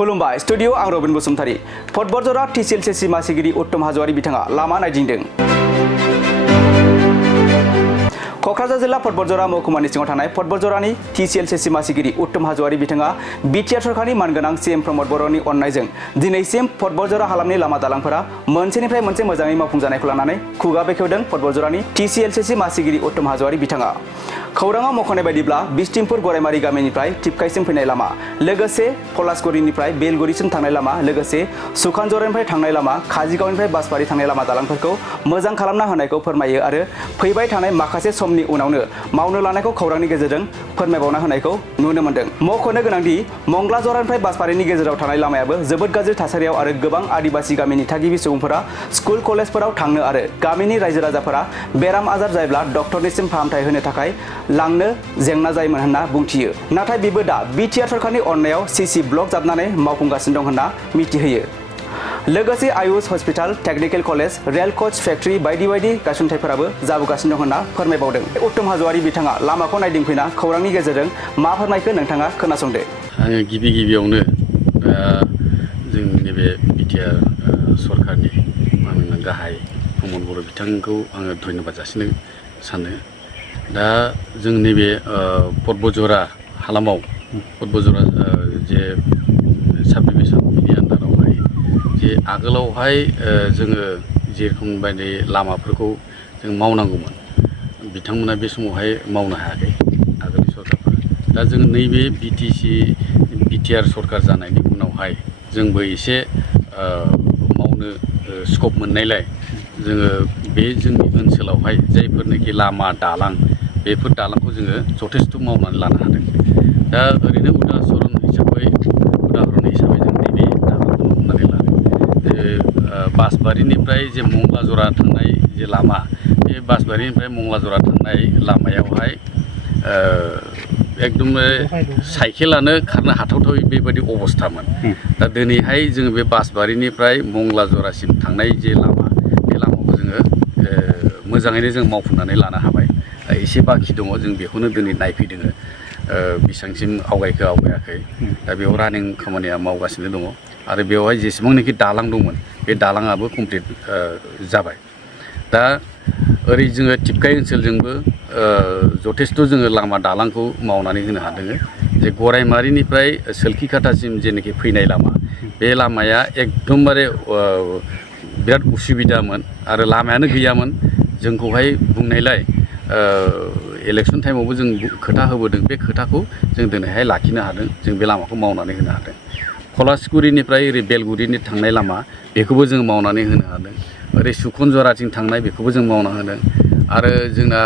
खुलुमबाय स्टुडिअ आं Robin Basumatary बतझर Tclcc मासिगिरि उत्तम हाज'वारि बिथाङा लामा नायदिंदों। क'क्राझार जिल्ला बतझर महकुमानि सिङाव थानाय बतझरनि Tclcc मासिगिरि उत्तम हाज'वारि बिथाङा बिटिआर सरकारनि मानगोनां सीएम प्रमद बर'नि अननायजों दिनैसिम बतझर हालामनि लामा दालांफोरा मोनसेनिफ्राय मोनसे मोजाङै मावफुंजानायखौ लानानै खुगा बेखेवदों बतझरनि Tclcc मासिगिरि उत्तम हाज'वारि बिथाङा। खौराङाव मख'नाय बायदिब्ला बिस्टिमपुर गरायमारि गामिनिफ्राय टिपकाइसिम फैनाय लामा, लोगोसे पलासगुरिनिफ्राय बेलगुरिसिम थांनाय लामा, लोगोसे सुखानजरनिफ्राय थांनाय लामा, काजिगावनिफ्राय बासबारि थांनाय लामा दालांफोरखौ मोजां खालामना होनायखौ फोरमायो आरो फैबाय थानाय माखासे समनि उनावनो मावनो लानायखौ खौरांनि गेजेरजों फोरमायबावना होनायखौ नुनो मोन्दों। मख'नो गोनांदि मंगलाजरानिफ्राय बासबारिनि गेजेराव थानाय लामायाबो जोबोद गाज्रि थासारियाव आरो गोबां आदिबासि गामिनि थागिबि सुबुंफोरा स्कुल कलेजफोराव थांनो आरो गामिनि रायजो राजाफोरा बेराम आजार जायोब्ला डक्टरनिसिम फाहामथाय होनो थाखाय लांनो जेंना जायोमोन होनना बुंथियो। नाथाय बेबो दा बिटिआर सरकारनि अननायाव सीसी ब्लक जाबनानै मावफुंगासिनो दं होनना मिथिहोयो। लोगोसे Ayush hospital, technical college, rail coach factory बायदि बायदि गायसनथायफोराबो जाबोगासिनो दं होनना फोरमायबावदों। उत्तम हाज'वारि बिथाङा लामाखौ नायदिंफैना खौरांनि गेजेरजों मा फोरमायखो नोंथाङा खोनासंदो। आङो गिबियावनो जोंनि बे बिटिआर सरकारनि मानगोनां गाहाय प्रमद बर' बिथांखौ आङो धन्यबाद जासिनो सानो। दा जों नैबे बतझर हालामाव बतझर जे साब डिभिजन बिनि आन्दारावहाय जे आगोलावहाय जोङो जेरखम बायदि लामाफोरखौ जों मावनांगौमोन, बिथांमोना बे समावहाय मावनो हायाखै आगोलनि सरकारफोरा। दा जों नैबे बिटिआर सरकार जानायनि उनावहाय जोंबो एसे मावनो स्कप मोननायलाय जोङो बे जोंनि ओनसोलावहाय जायफोरनाखि लामा दालां बेफोर दालांखौ जोङो जथेस्थ' मावनानै लानो हादों। दा ओरैनो उदाहरन हिसाबै जों नैबे दालांखौ हमनानै लादों जे बासबारिनिफ्राय जे मंगलाजरा थांनाय जे लामा, बे बासबारिनिफ्राय मंगलाजरा थांनाय लामायावहाय एकदमबारे साइकेलानो खारनो हाथावथावै बेबायदि अबस्थामोन। दा दिनैहाय जोङो बे बासबारिनिफ्राय मंगलाजरासिम थांनाय जे लामा, बे लामाखौ जोङो मोजाङैनो जों मावफुंनानै लानो हाबाय। एसे बाखि दङ, जों बेखौनो दिनै नायफैदों बेसेबांसिम आवगायाखै। दा बेयाव रानिं खामानिया मावगासिनो दङ आरो बेवहाय जेसेबांनाखि दालां दंमोन बे दालाङाबो कमप्लिट जाबाय। दा ओरै जोङो टिपकाइ ओनसोलजोंबो जथेस्थ' जोङो लामा दालांखौ मावनानै होनो हादों। जे गरायमारिनिफ्राय सोलखिखाथासिम जेनाखि फैनाय लामा, बे लामाया एकदमबारे बिराद उसुबिदामोन आरो लामायानो गैयामोन। जोंखौहाय बुंनायलाय इलेक्सन टाइमावबो जों खोथा होबोदों, बे खोथाखौ जों दिनैहाय लाखिनो हादों। जों बे लामाखौ मावनानै होनो हादों। पलासगुरिनिफ्राय ओरै बेलगुरिनि थांनाय लामा, बेखौबो जों मावनानै होनो हादों। ओरै सुखनजराथिं थांनाय बेखौबो जों मावना होदों। आरो जोंना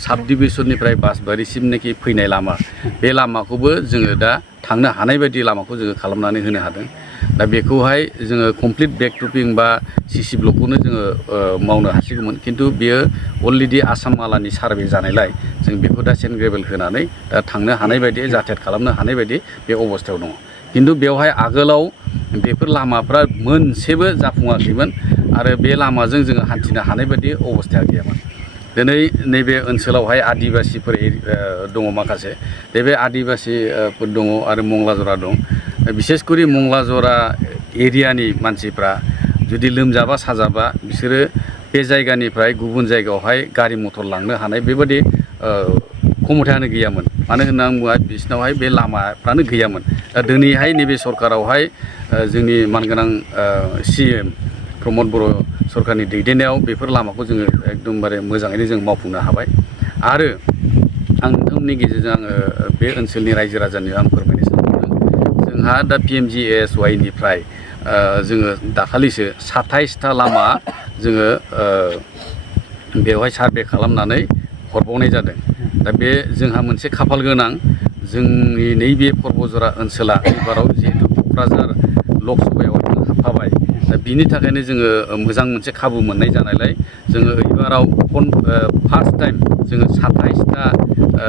साब डिभिजननिफ्राय बासबारिसिमनाखि फैनाय लामा, बे लामाखौबो जोङो दा थांनो हानाय बायदि लामाखौ जोङो खालामनानै होनो हादों। दा बेखौहाय जोङो कमप्लिट बेकटपिं बा सीसी ब्लकखौनो जोङो मावनो हासिगौमोन, खिन्थु बेयो अलरेडि आसाम मालानि सार्भे जानायलाय जों बेखौ दा सेन्ट ग्रेभेल होनानै दा थांनो हानाय बायदि, जाथायत खालामनो हानाय बायदि बे अबस्थायाव दङ। खिन्थु बेवहाय आगोलाव बेफोर लामाफ्रा मोनसेबो जाफुङाखैमोन आरो बे लामाजों जोङो हान्थिनो हानाय बायदि अबस्थाया गैयामोन। दिनै नैबे ओनसोलावहाय आदिबासिफोर दङ माखासे, बे आदिबासिफोर दङ आरो मंगलाजरा दं। बिसेसकरि मंगलाजरा एरियानि मानसिफ्रा जुदि लोमजाबा साजाबा बिसोरो बे जायगानिफ्राय गुबुन जायगायावहाय गारि मथर लांनो हानाय बेबायदि क्षमतायानो गैयामोन। मानो होनना बुङोब्ला बिसिनावहाय बे लामाफ्रानो गैयामोन। दा दिनैहाय नैबे सरकारावहाय जोंनि मानगोनां सीएम प्रमद बर' सरकारनि दैदेननायाव बेफोर लामाखौ जोङो एकदमबारे मोजाङैनो जों मावफुंनो हाबाय। आरो आं नोंथांमोननि गेजेरजों आङो बे ओनसोलनि रायजो राजानो आं फोरमायनो सानदों, जोंहा दा PMGSYनिफ्राय जोङो दाखालिसो 27टा लामा जोङो बेवहाय सार्भे खालामनानै हरबावनाय जादों। दा बे जोंहा मोनसे खाफाल गोनां, जोंनि नैबे बतझर ओनसोला एबाराव जिहेतु क'क्राझार लकसभायाव हाबफाबाय, दा बिनि थाखायनो जोङो मोजां मोनसे खाबु मोननाय जानायलाय जोङो एबाराव फार्स्ट टाइम जोङो 27टा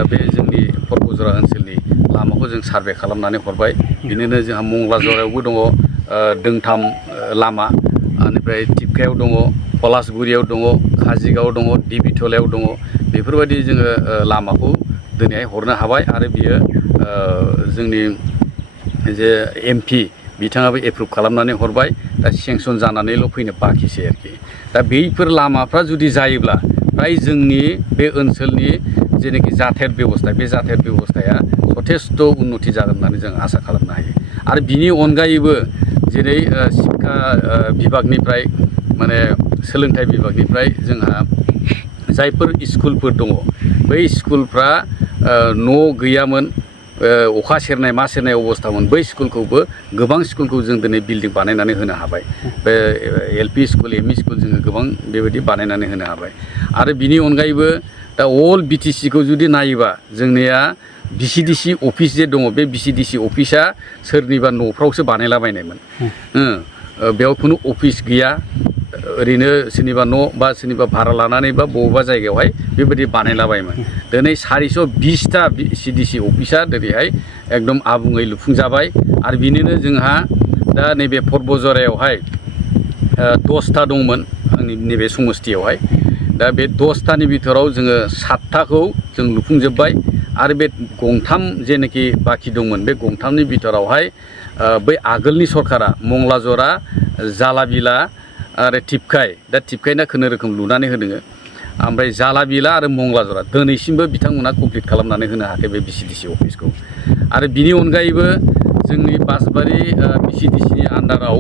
बे जोंनि बतझर ओनसोलनि लामाखौ जों सार्भे खालामनानै हरबाय। बिनिनो जोंहा मंगलाजरायावबो दङ दोंथाम लामा, बेनिफ्राय टिपकाइयाव दङ, पलासगुरियाव दङ, काजिगाव दङ, दिबिथलायाव दङ। बेफोरबायदि जोङो लामाखौ दिनैहाय हरनो हाबाय आरो बियो जोंनि जे MP बिथाङाबो एप्रुभ खालामनानै हरबाय दा सेंसन जानानैल' फैनो बाखिसै आरोखि दा बैफोर लामाफ्रा जुदि जायोब्ला फ्राय जोंनि बे ओनसोलनि जेनाखि जाथायत बेबस्था बे जाथायत बेबस्थाया जथेस्थ' उन्नति जागोन होननानै जों आसा खालामनो हायो आरो बिनि अनगायैबो जेरै शिक्षा बिभागनिफ्राय माने सोलोंथाइ बिभागनिफ्राय जोंहा जायफोर स्कुलफोर दङ बै स्कुलफ्रा न' गैयामोन अखा सेरनाय मा सेरनाय अबस्थामोन बै स्कुलखौबो गोबां स्कुलखौ जों दिनै बिल्डिं बानायनानै होनो हाबाय बे एलपि स्कुल एमइ स्कुल जोङो गोबां बेबायदि बानायनानै होनो हाबाय आरो बिनि अनगायैबो दा अल बिटिसिखौ जुदि नायोबा जोंनिया बिसिडिसि अफिस जे दङ बे बिसिडिसि अफिसा सोरनिबा न'फ्रावसो बानायलाबायनायमोन बेयाव खुनु अफिस गैया ओरैनो सोरनिबा न' बा सोरनिबा भारा लानानै बा बबेबा जायगायावहाय बेबायदि बानायलाबायोमोन दिनै 420टा सिडिसि अफिसा दिनैहाय एकदम आबुङै लुफुंजाबाय आरो बिनिनो जोंहा दा नैबे पर्बजरायावहाय 10टा दंमोन आंनि नैबे समस्तियावहाय दा बे 10टानि बिथोराव जोङो 7टाखौ जों लुफुंजोब्बाय आरो बे गंथाम जेनाखि बाखि दंमोन बे गंथामनि बिथोरावहाय बै आगोलनि सरकारा मंलाजरा जालाबिला आरो टिपकाय दा टिपकायना खुनुरोखोम लुनानै होदों ओमफ्राय जालाबिला आरो मंलाजरा दिनैसिमबो बिथांमोना कमप्लिट खालामनानै होनो हायाखै बे बिसिडिसि अफिसखौ आरो बिनि अनगायैबो जोंनि बासबारि बिसिडिसिनि आन्डाराव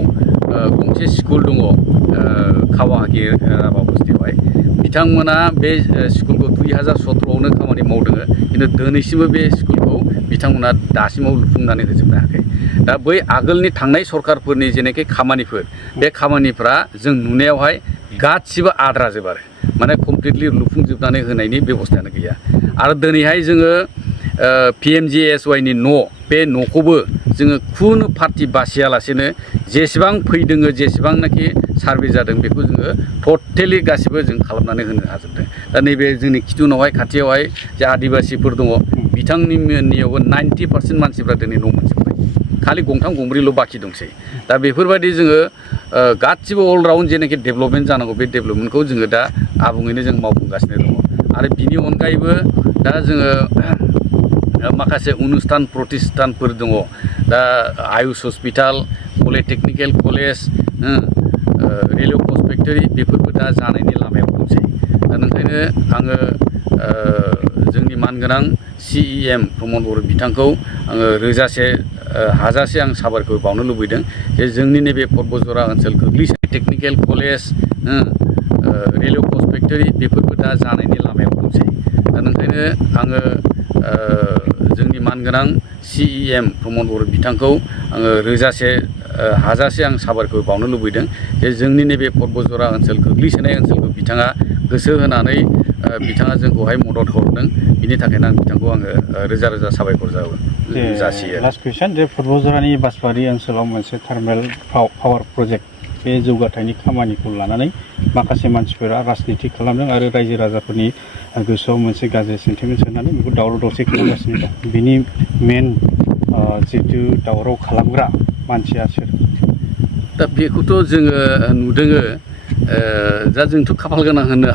गंसे स्कुल दङ खावाहागि राभा बस्तियावहाय बिथांमोना बे स्कुलखौ 2017आवनो खामानि मावदों खिन्थु दिनैसिमबो बे स्कुलखौ बिथांमोना दासिमाव लुफुंनानै होजोबनो हायाखै दा बै आगोलनि थांनाय सरकारफोरनि जेनाखि खामानिफोर बे खामानिफ्रा जों नुनायावहाय गासिबो आद्राजोब आरो माने कमप्लिटलि लुफुंजोबनानै होनायनि बेबस्थायानो गैया आरो दिनैहाय जोङो PMGSYनि न' बे न'खौबो जोङो खुनु पार्टि बासियालासेनो जेसेबां फैदों जेसेबांनाखि सार्भे जादों बेखौ जोङो टटेलि गासिबो जों खालामनानै होनो हाजोबदों दा नैबे जोंनि खिथुनावहाय खाथियावहाय जे आदिबासिफोर दङ बिथांनियावबो 90% मानसिफ्रा दिनै न' मोनजोब्बाय खालि गंथाम गंब्रैल' बाखि दंसै दा बेफोरबायदि जोङो गासिबो अलराउन्ड जेनाखि डेभेलपमेन्ट जानांगौ बे डेभेलपमेन्टखौ जोङो दा आबुङैनो जों मावफुंगासिनो दङ आरो बिनि अनगायैबो दा जोङो माखासे अनुस्थान प्रतिष्ठानफोर दङ दा आयुष हस्पिटाल पलिटेकनिकेल कलेज रेलवे कस्ट फेक्टरि बेफोरबो दा जानायनि लामायाव दंसै दा ओंखायनो आङो जोंनि मानगोनां CEM प्रमद बर' बिथांखौ आङो हाजासे आं साबायखर बावनो लुबैदों जे जोंनि नैबे पर्बजरा ओनसोल गोग्लैसोनाय टेकनिकेल कलेज रेलवे कस्ट फेक्टरि बेफोरबो दा जानायनि लामायाव दंसै दा ओंखायनो आङो जोंनि मानगोनां CEM प्रमद बर' बिथांखौ आङो हाजासे आं साबायखर बावनो लुबैदों जे जोंनि नैबे पर्बजरा ओनसोल गोग्लैसोनाय ओनसोलखौ बिथाङा गोसो होनानै बिथाङा जोंखौहाय मदद हरदों बिनि थाखायनो आं बिथांखौ आङो रोजा रोजा साबायखर जासियो लास्ट कुइसन जे पर्बजरानि बासबारि ओनसोलाव मोनसे थार्मेल पावार प्रजेक्ट बे जौगाथायनि खामानिखौ लानानै माखासे मानसिफोरा राजनिति खालामदों आरो रायजो राजाफोरनि गोसोआव मोनसे गाज्रि सेन्टिमेन्ट सोनानै बेखौ दावराव दावसि खालामगासिनो दं बिनि मेन जितु दावराव खालामग्रा मानसिया सोर दा बेखौथ' जोङो नुदों दा जोंथ' खाफाल गोनां होनो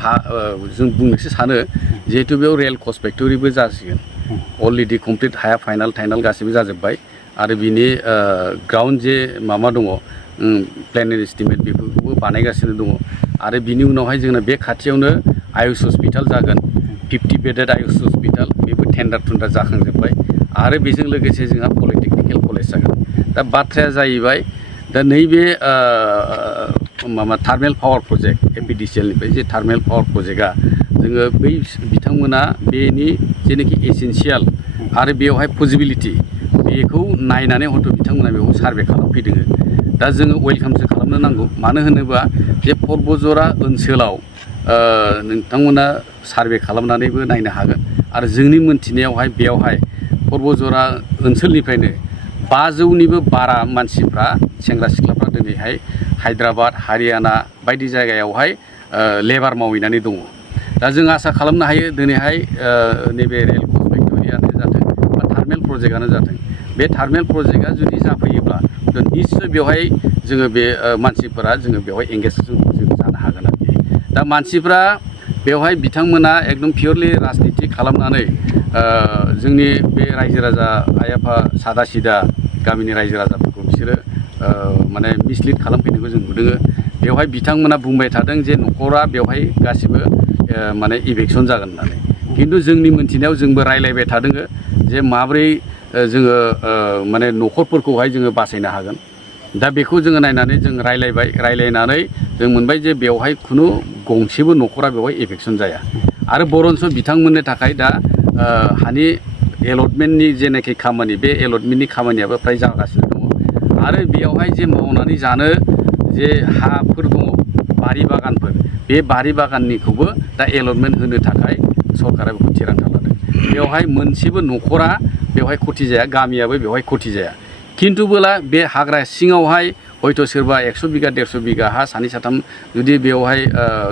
जों बुंनोसो सानो जिहेतु बेयाव रेल कस्ट फेक्टरिबो जासिगोन अलरेडि कमप्लिट हाया फाइनाल गासिबो जाजोब्बाय आरो बिनि ग्राउन्ड जे माबा दङ प्लेन एस्टिमेट बेफोरखौबो बानायगासिनो दङ आरो बिनि उनावहाय जोंना बे खाथियावनो आयुष हस्पिटाल जागोन 50 बेडेड आयुष हस्पिटाल बेबो टेन्डार जाखांजोब्बाय आरो बेजों लोगोसे जोंहा पलिटेकनिकेल कलेज जागोन दा बाथ्राया जाहैबाय दा नैबे थार्मेल पावार प्रजेक्ट APDCL-निफ्राय जे थार्मेल पावार प्रजेक्टआ जोङो बै बिथांमोना बेनि जेनाखि एसेन्सियेल आरो बेवहाय पसिबिलिटि बेखौ नायनानै हयथ' बिथांमोना बेखौ सार्भे खालामफैदों दा जोङो वेलकामसो खालामनो नांगौ मानो होनोबा जे पर्बजरा ओनसोलाव नोंथांमोना सार्भे खालामनानैबो नायनो हागोन आरो जोंनि मोनथिनायावहाय बेयावहाय पर्बजरा ओनसोलनिफ्रायनो 500निबो बारा मानसिफ्रा सेंग्रा सिख्लाफ्रा दिनैहाय हायद्राबाद हारियाना बायदि जायगायावहाय लेबार मावहैनानै दङ दा जों आसा खालामनो हायो दिनैहाय नैबे रेल कस्ट फेक्टरियानो जाथों बा थार्मेल प्रजेक्टआनो जाथों बे थार्मेल प्रजेक्टआ जुदि जाफैयोब्ला निस्सय बेवहाय जोङो बे मानसिफोरा जोङो बेवहाय एंगेज जों जानो हागोन आरोखि दा मानसिफ्रा बेवहाय बिथांमोना एकदम पियरलि राजनिति खालामनानै जोंनि बे रायजो राजा आइ आफा सादा सिदा गामिनि रायजो राजाफोरखौ बिसोरो माने मिसलिड खालामफैनायखौ जों नुदों बेवहाय बिथांमोना बुंबाय थादों जे न'खरा बेवहाय गासिबो माने इभेक्सन जागोन होननानै खिन्थु जोंनि मोनथिनायाव जोंबो रायलायबाय थादों जे माब्रै जोङो माने न'खरफोरखौहाय जोङो बासायनो हागोन दा बेखौ जोङो नायनानै जों रायलायनानै जों मोनबाय जे बेवहाय खुनु गंसेबो न'खरा बेवहाय इभेक्सन जाया आरो बरन्स बिथांमोननो थाखाय दा हानि एलटमेन्टनि जेनाखि खामानि बे एलटमेन्टनि खामानियाबो फ्राय जागासिनो दङ आरो बेयावहाय जे मावनानै जानो जे हाफोर दङ बारि बागानफोर बे बारि बागाननिखौबो दा एलटमेन्ट होनो थाखाय सरकारा बेखौ थिरांथा लादों बेवहाय मोनसेबो न'खरा बेवहाय खथि जाया गामियाबो बेवहाय खथि जाया खिन्थुबोला बे हाग्रा सिङावहाय हयथ' सोरबा 100 बिगा 150 बिगा हा सानै साथाम जुदि बेवहाय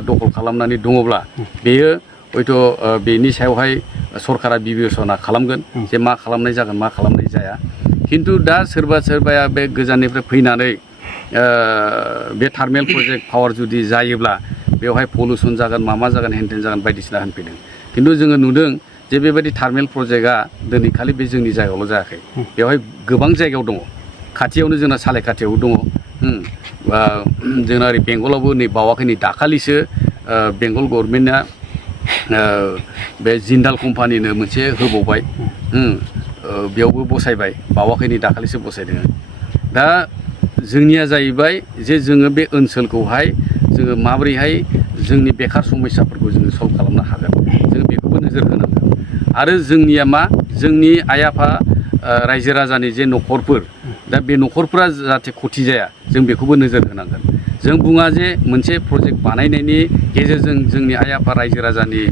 दखल खालामनानै दङब्ला बेयो हयथ' बेनि सायावहाय सरकारा बिबेसना खालामगोन जे मा खालामनाय जागोन मा खालामनाय जाया खिन्थु दा सोरबाया बे गोजाननिफ्राय फैनानै बे थार्मेल प्रजेक्ट पावार जुदि जायोब्ला बेवहाय पलुसन जागोन मा जागोन हेनटेन जागोन बायदिसिना होनफैदों खिन्थु जोङो नुदों जे बेबायदि थार्मेल प्रजेक्टआ दिनै खालि बे जोंनि जायगायावल' जायाखै बेवहाय गोबां जायगायाव दङ खाथियावनो जोंना सालायखाथियाव दङ जोंना ओरै बेंगलावबो नै बावाखै नै दाखालिसो बेंगल गभर्नमेन्टआ बे जिन्दाल कम्पानिनो मोनसे होबावबाय बेयावबो बसायबाय बावाखै नै दाखालिसो बसायदों दा जोंनिया जाहैबाय जे जोङो बे ओनसोलखौहाय जोङो माबोरैहाय जोंनि बेखार समस्याफोरखौ जोङो सल्भ खालामनो हागोन जोङो बेखौबो नोजोर होनांगोन आरो जोंनिया मा जोंनि आइ आफा रायजो राजानि जे न'खरफोर दा बे न'खरफोरा जाहाथे खथि जाया जों बेखौबो नोजोर होनांगोन जों बुङा जे मोनसे प्रजेक्ट बानायनायनि गेजेरजों जोंनि आइ आफा रायजो राजानि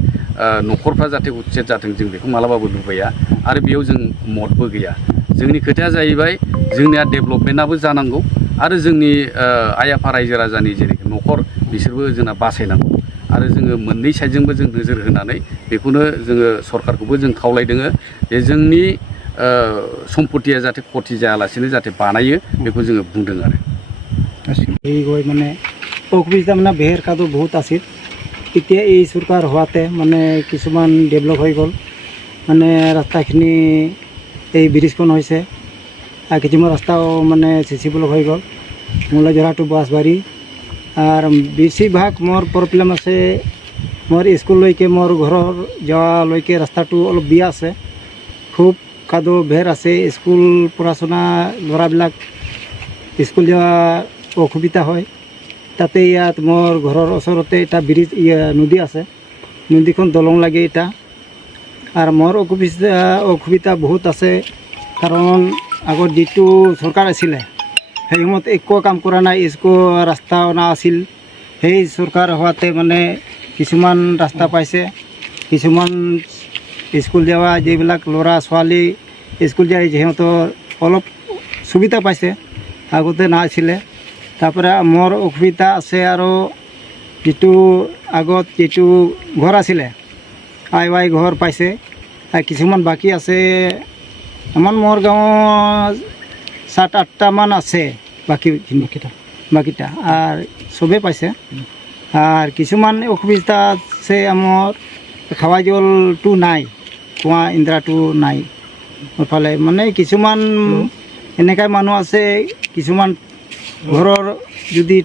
न'खरफ्रा जाहाथे उच्चेद जाथों जों बेखौ मालाबाबो लुबैया आरो बेयाव जों मदबो गैया जोंनि खोथाया जाहैबाय जोंनिया डेभेलपमेन्टआबो जानांगौ आरो जोंनि आइ आफा रायजो राजानि जेनाखि न'खर बिसोरबो जोंना बासायनांगौ आरो जोङो मोननै साइडजोंबो जों नोजोर होनानै बेखौनो जोङो सरकारखौबो जों खावलायदों जे जोंनि सम्पत्तिया जाहाथे खथि जायालासेनो जाहाथे बानायो बेखौ जोङो बुंदों आरो মানে অসুবিধা মানে বেহেৰ কাদো বহুত আছিল এতিয়া এই চৰকাৰ হোৱাতে মানে কিছুমান ডেভেলপ হৈ গ'ল মানে ৰাস্তাখিনি এই ব্ৰিজখন হৈছে আৰু কিছুমান ৰাস্তাও মানে চিচি ব্লক হৈ গ'ল মূলাজৰা টু বাছবাৰী আৰু বেছিভাগ মোৰ প্ৰব্লেম আছে মোৰ স্কুললৈকে মোৰ ঘৰৰ যোৱালৈকে ৰাস্তাটো অলপ বেয়া আছে খুব কাদো বেৰ আছে স্কুল পঢ়া শুনা ল'ৰাবিলাক স্কুল যোৱা অসুবিধা হয় তাতে ইয়াত মোৰ ঘৰৰ ওচৰতে এটা ব্ৰিজ নদী আছে নদীখন দলং লাগে এটা আৰু মোৰ অসুবিধা বহুত আছে কাৰণ আগত যিটো চৰকাৰ আছিলে সেই সময়ত একো কাম কৰা নাই স্কুল ৰাস্তা নাছিল সেই চৰকাৰ হোৱাতে মানে কিছুমান ৰাস্তা পাইছে কিছুমান স্কুল যোৱা যিবিলাক ল'ৰা ছোৱালী স্কুল যায় সিহঁতৰ অলপ সুবিধা পাইছে আগতে নাছিলে তারপরে মোৰ অসুবিধা আছে আৰু যিটো আগত যিটো ঘৰ আছিলে আই ৱাই ঘৰ পাইছে কিছুমান বাকী আছে আমাৰ মোৰ গাঁৱত 7-8টামান আছে বাকিটা আর সবে পাইছে আর কিছুমান অসুবিধা আছে আমার খাওয়া জলটো নাই কুয়া ইন্দ্ৰাটো নাই ওফালে মানে কিছুমান এনেকা মানুহ আছে কিছুমান ঘৰৰ যদি